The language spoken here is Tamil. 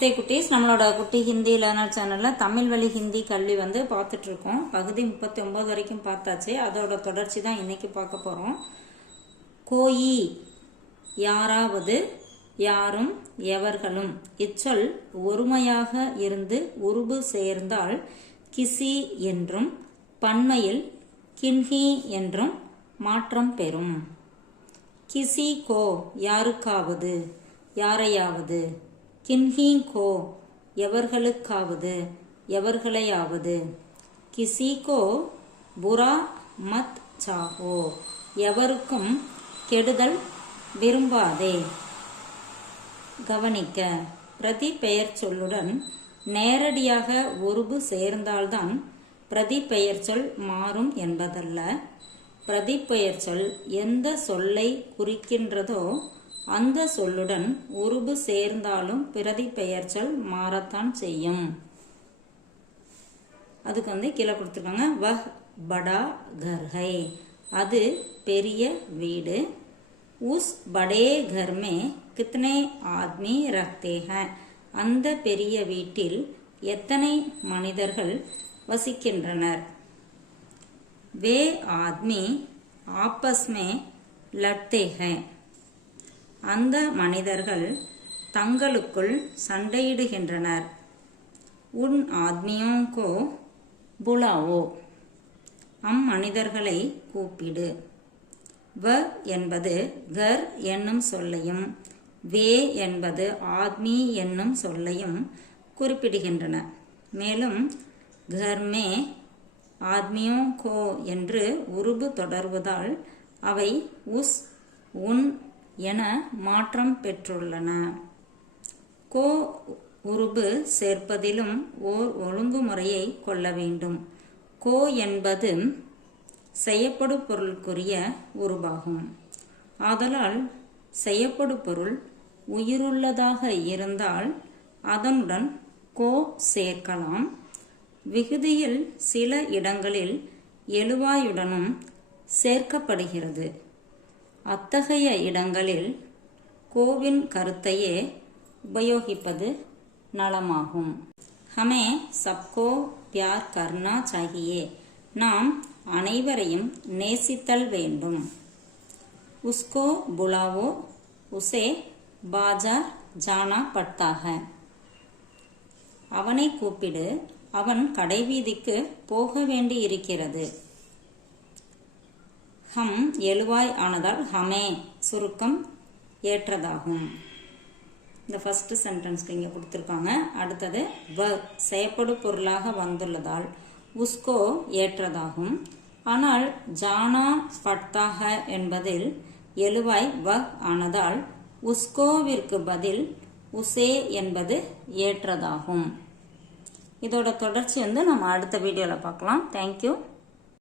நமஸ்தே குட்டீஸ். நம்மளோட குட்டி ஹிந்தி லேர்னர் சேனல்ல தமிழ் வழி ஹிந்தி கல்வி பார்த்துட்டு இருக்கோம். பகுதி 39 வரைக்கும் பார்த்தாச்சு. அதோட தொடர்ச்சி தான் இன்னைக்கு பார்க்க போறோம். கோயி யாராவது, யாரும், எவர்களும். இச்சொல் ஒருமையாக இருந்து உருபு சேர்ந்தால் கிசி என்றும் பன்மையில் கின்ஹி என்றும் மாற்றம் பெறும். கிசி கோ யாருக்காவது, யாரையாவது. கின்ஹி கோ எவர்களுக்காவது, எவர்களையாவது. கிசி கோ புரா மத் சாஹோ எவருக்கும் கெடுதல் விரும்பாதே. கவனிக்க, பிரதி பெயர் சொல்லுடன் நேரடியாக உருபு சேர்ந்தால்தான் பிரதி பெயர் சொல் மாறும் என்பதல்ல. பிரதி பெயர் சொல் எந்த சொல்லை குறிக்கின்றதோ அந்த சொல்லுடன் உருபு சேர்ந்தாலும் பிரதி பெயர் சொல் மாறத்தான் செய்யும். அதுக்கு கீழே கொடுத்துருக்காங்க. வஹ் படா கர் ஹை, அது பெரிய வீடு. உஸ் படே கர் மே கித்னே ஆத்மி ரக்தே ஹை, அந்த பெரிய வீட்டில் எத்தனை மனிதர்கள் வசிக்கின்றனர். வே ஆத்மி ஆப்பஸ் மே லட்தே ஹை, அந்த மனிதர்கள் தங்களுக்குள் சண்டையிடுகின்றனர். உன் ஆத்மியோ கோ புலாவோ, அம்மனிதர்களை கூப்பிடு. வ என்பது கர் என்னும் சொல்லையும் வே என்பது ஆத்மி என்னும் சொல்லையும் குறிப்பிடுகின்றன. மேலும் கர்மே ஆத்மியோ கோ என்று உருபு தொடர்வதால் அவை உஸ், உன் என மாற்றம் பெற்றுள்ளன. கோ உருபு சேர்ப்பதிலும் ஓர் ஒழுங்குமுறையை கொள்ள வேண்டும். கோ என்பது செய்யப்படு பொருளுக்குரிய உருபாகும். ஆதலால் செய்யப்படு பொருள் உயிருள்ளதாக இருந்தால் அதனுடன் கோ சேர்க்கலாம். விகுதியில் சில இடங்களில் எழுவாயுடனும் சேர்க்கப்படுகிறது. அத்தகைய இடங்களில் கோவின் கருத்தையே உபயோகிப்பது நலமாகும். ஹமே சப்கோ பியார் கர்னா சாகியே, நாம் அனைவரையும் நேசித்தல் வேண்டும். உஸ்கோ புலாவோ உசே பாஜார் ஜானா பட்தா ஹை, அவனை கூப்பிடு, அவன் கடைவீதிக்கு போக வேண்டி இருக்கிறது. ஹம் எழுவாய் ஆனதால் ஹமே சுருக்கம் ஏற்றதாகும். இந்த ஃபர்ஸ்ட் சென்டென்ஸ்க்கு இங்கே கொடுத்துருக்காங்க. அடுத்தது வ செய்யப்படு பொருளாக வந்துள்ளதால் உஸ்கோ ஏற்றதாகும். ஆனால் ஜானா பட்தாக என்பதில் எழுவாய் வ ஆனதால் உஸ்கோவிற்கு பதில் உசே என்பது ஏற்றதாகும். இதோட தொடர்ச்சி நம்ம அடுத்த வீடியோவில் பார்க்கலாம். தேங்க்யூ.